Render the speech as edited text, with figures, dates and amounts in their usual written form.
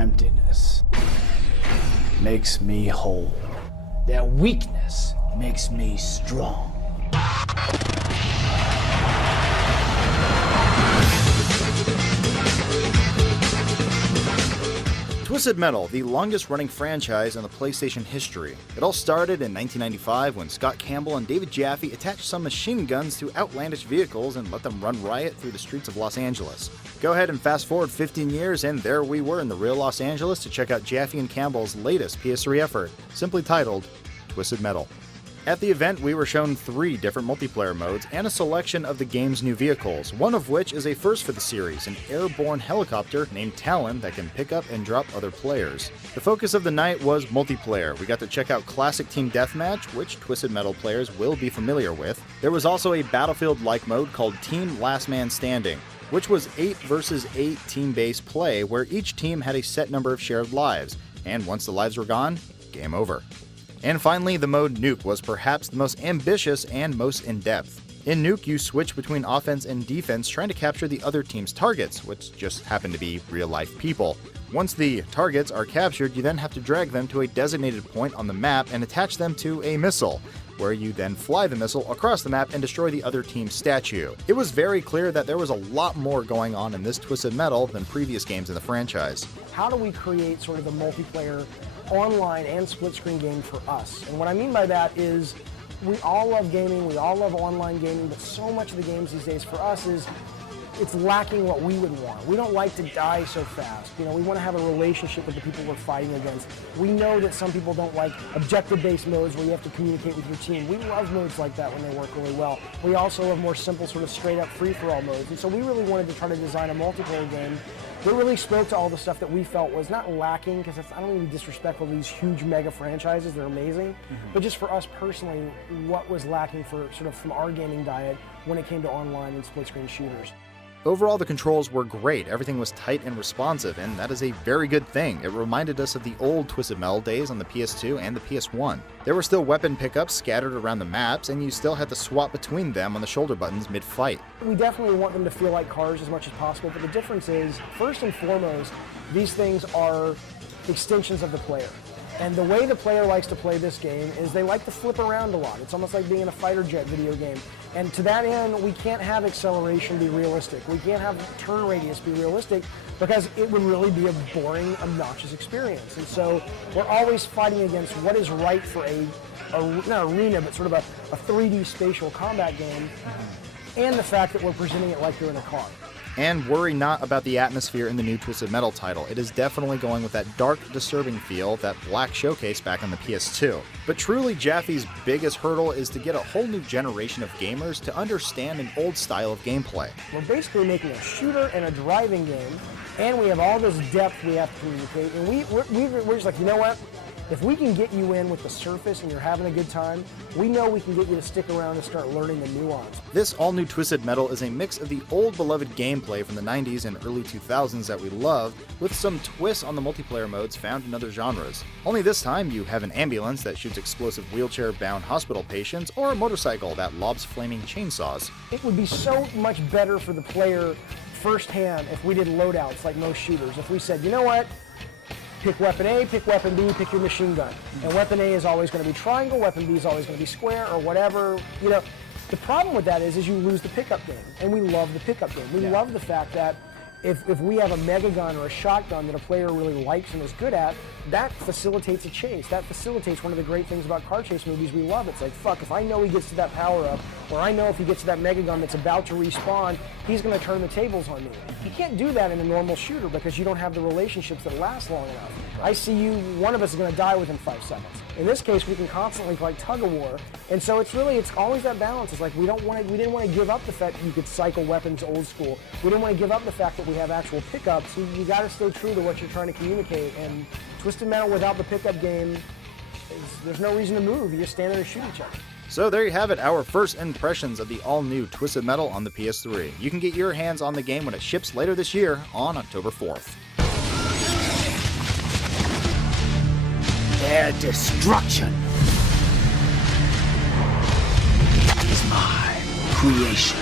emptiness makes me whole. Their weakness makes me strong. Twisted Metal, the longest-running franchise in the PlayStation history. It all started in 1995 when Scott Campbell and David Jaffe attached some machine guns to outlandish vehicles and let them run riot through the streets of Los Angeles. Go ahead and fast forward 15 years and there we were in the real Los Angeles to check out Jaffe and Campbell's latest PS3 effort, simply titled Twisted Metal. At the event, we were shown 3 different multiplayer modes and a selection of the game's new vehicles, one of which is a first for the series, an airborne helicopter named Talon that can pick up and drop other players. The focus of the night was multiplayer. We got to check out Classic Team Deathmatch, which Twisted Metal players will be familiar with. There was also a Battlefield-like mode called Team Last Man Standing, which was 8 versus 8 team-based play where each team had a set number of shared lives, and once the lives were gone, game over. And finally, the mode Nuke was perhaps the most ambitious and most in-depth. In Nuke, you switch between offense and defense trying to capture the other team's targets, which just happen to be real-life people. Once the targets are captured, you then have to drag them to a designated point on the map and attach them to a missile, where you then fly the missile across the map and destroy the other team's statue. It was very clear that there was a lot more going on in this Twisted Metal than previous games in the franchise. How do we create sort of a multiplayer online and split-screen game for us? And what I mean by that is we all love gaming, we all love online gaming, but so much of the games these days for us is it's lacking what we would want. We don't like to die so fast. You know, we want to have a relationship with the people we're fighting against. We know that some people don't like objective-based modes where you have to communicate with your team. We love modes like that when they work really well. We also love more simple, sort of straight-up free-for-all modes. And so we really wanted to try to design a multiplayer game that really spoke to all the stuff that we felt was not lacking, because I don't mean to be disrespectful to these huge mega franchises, they're amazing, but just for us personally, what was lacking for sort of from our gaming diet when it came to online and split-screen shooters. Overall, the controls were great, everything was tight and responsive, and that is a very good thing. It reminded us of the old Twisted Metal days on the PS2 and the PS1. There were still weapon pickups scattered around the maps, and you still had to swap between them on the shoulder buttons mid-fight. We definitely want them to feel like cars as much as possible, but the difference is, first and foremost, these things are extensions of the player. And the way the player likes to play this game is they like to flip around a lot. It's almost like being in a fighter jet video game. And to that end, we can't have acceleration be realistic. We can't have turn radius be realistic because it would really be a boring, obnoxious experience. And so we're always fighting against what is right for not arena, but sort of a 3D spatial combat game, and the fact that we're presenting it like you're in a car. And worry not about the atmosphere in the new Twisted Metal title. It is definitely going with that dark, disturbing feel that Black showcased back on the PS2. But truly, Jaffe's biggest hurdle is to get a whole new generation of gamers to understand an old style of gameplay. We're basically making a shooter and a driving game, and we have all this depth we have to communicate, and we're just like, you know what? If we can get you in with the surface and you're having a good time, we know we can get you to stick around and start learning the nuance. This all-new Twisted Metal is a mix of the old beloved gameplay from the 90s and early 2000s that we loved, with some twists on the multiplayer modes found in other genres. Only this time you have an ambulance that shoots explosive wheelchair-bound hospital patients, or a motorcycle that lobs flaming chainsaws. It would be so much better for the player firsthand if we did loadouts like most shooters. If we said, you know what? Pick weapon A, pick weapon B, pick your machine gun. And weapon A is always going to be triangle, weapon B is always going to be square, or whatever. You know, the problem with that is you lose the pickup game. And we love the pickup game. We love the fact that if we have a mega gun or a shotgun that a player really likes and is good at, that facilitates a chase. That facilitates one of the great things about car chase movies we love. It's like, fuck, if I know he gets to that power-up, or I know if he gets to that mega gun that's about to respawn, he's going to turn the tables on me. You can't do that in a normal shooter because you don't have the relationships that last long enough. I see you, one of us is going to die within 5 seconds. In this case, we can constantly like tug of war, and so it's always that balance. It's like we didn't want to give up the fact that you could cycle weapons old school. We didn't want to give up the fact that we have actual pickups. You got to stay true to what you're trying to communicate. And Twisted Metal without the pickup game, there's no reason to move. You just stand there and shoot each other. So there you have it, our first impressions of the all-new Twisted Metal on the PS3. You can get your hands on the game when it ships later this year on October 4th. Their destruction is my creation.